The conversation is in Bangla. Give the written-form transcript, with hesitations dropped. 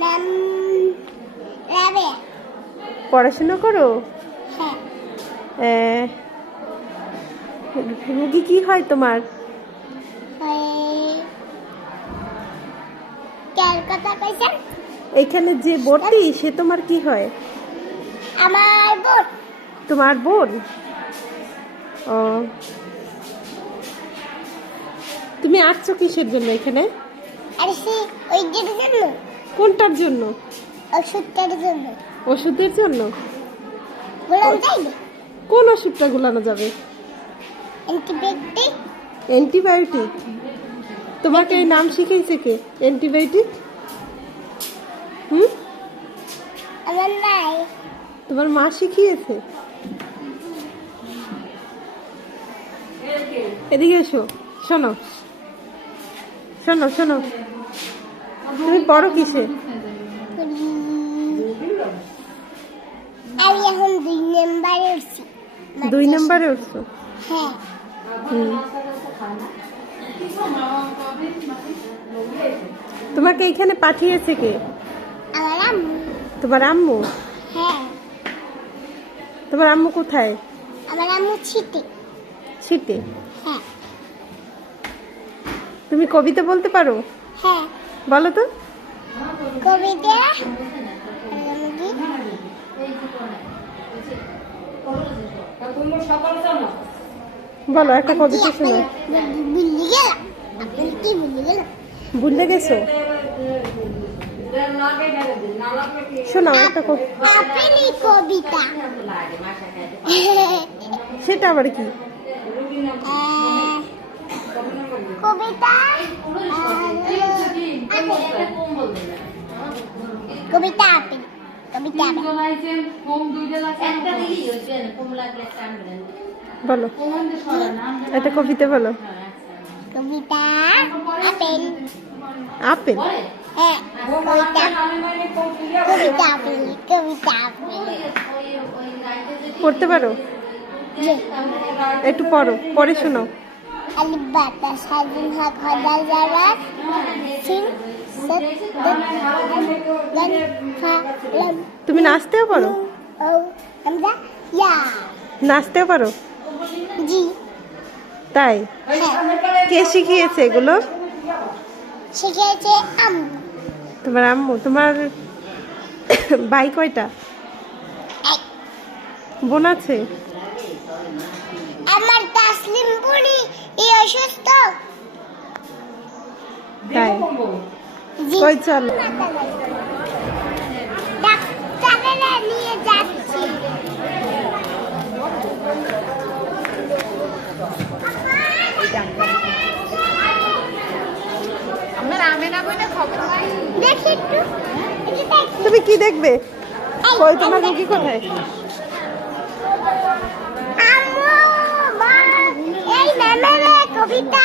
নাম রাবেয়া। পড়াশোনা করো? হ্যাঁ। রুগী কি হয় তোমার? কার কথা কইছেন? এখানে যে ভর্তি সে তোমার কি হয়? আমার বোন। তোমার বোন? ও, তুমি আসছো কিসের জন্য এখানে? আরে সে ওইটার জন্য। কোনটার জন্য? ওষুধটার জন্য। ওষুধের জন্য? বললাম তাই না? কোন ওষুধটা গুলানো যাবে? অ্যান্টিবায়োটিক। অ্যান্টিবায়োটিক? তোমাকে এই নাম শিখিয়েছে কে, অ্যান্টিবায়োটিক? আমার নাই। তোমার মা শিখিয়েছে? এদিকে এসো, শোনো শোনো শোনো, তুমি পড়ো কিসে? আমি এখন 2 নম্বরে উঠছি। 2 নম্বরে উঠছো? হ্যাঁ। তোমাকে এখানে পাঠিয়েছে কে? আমার আম্মু। তোমার আম্মু? হ্যাঁ। তোমার আম্মু কোথায়? আমার আম্মু ছিটে। শীতে? হ্যাঁ। তুমি কবিতা বলতে পারো? হ্যাঁ। বলো তো। কবিতা বলো একটা কবিতা শোনো। ভুলে গেলাম। আপনি কি ভুলে গেলাম? ভুলে গেছো? শোনাও একটা আপনি কবিতা। সেটা আবার কি? কবিতা কবিতা আপেল। কবিতা বলো একটা কবিতা বলো। কবিতা আপেল। আপেল? হ্যাঁ, কবিতা কবিতা আপেল। কবিতা আপেল। পড়তে পারো? একটু পড়ো, পড়ে শোনাও। আলিফ বা তা সাজিন হক হদা জারা সিন সাত দান ফা লাম। তুমি নাচতেও পারো? ও হামজা ইয়া। নাচতেও পারো? জি। তাই? হ্যাঁ। কে শিখিয়েছে এগুলো? শিখিয়েছে আম্মু। তোমার আম্মু? তোমার ভাই কয়টা? এক। বোন আছে? আমার তাসলিম বুড়ি অসুস্থ। তাই? জি। কই চলো। ডাক্তারের নিয়ে যাচ্ছি। দেখি একটু। তুমি কি দেখবে? কই তোমার রুগী কোথায়? আম্মু মা এই ম্যামের কবিতা